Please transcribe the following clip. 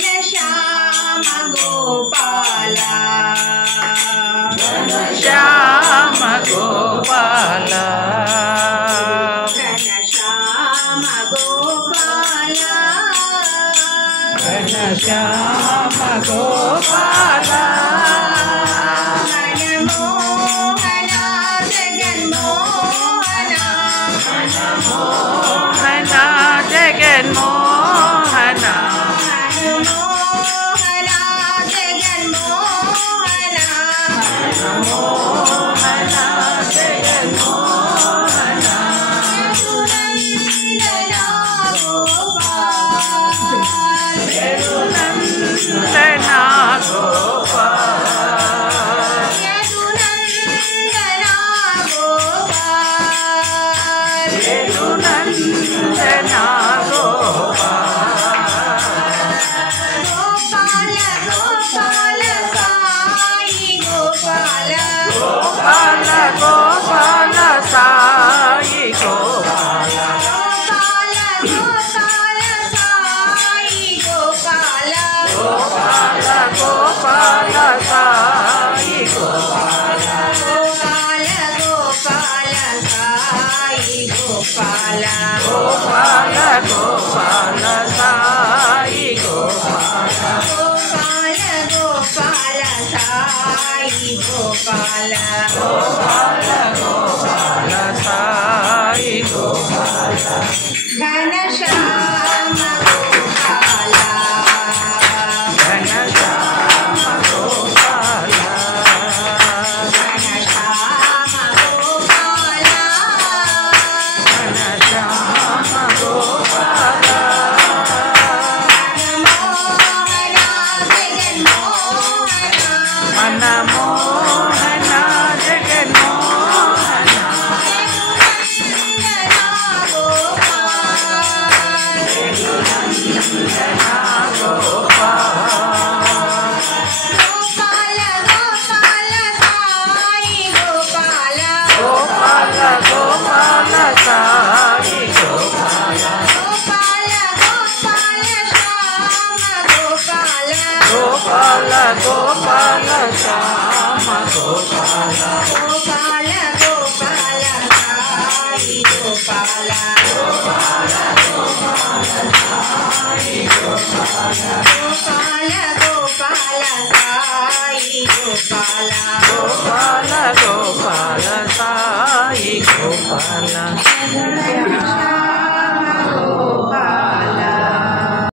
Ghanshyam Gopala Ghanshyam Gopala Ghanshyam Gopala Ghanshyam Gopala मनमोहना जगन्मोहना मनमोहना जगन्मोहना मनमोहना जगन्मोहना मनमोहना जगन्मोहना Yadunandana Gopal Yadunandana Gopal Yadunandana Gopal Yadunandana Gopal Gopal Sai Gopal Gopal Gopal Gopal Sai Gopal Gopal Gopal Sai Gopal Gopal Gopal Sai Gopal Gopal Gopal Sai Gopal Gopal Gopal Sai Gopal Ghanshyam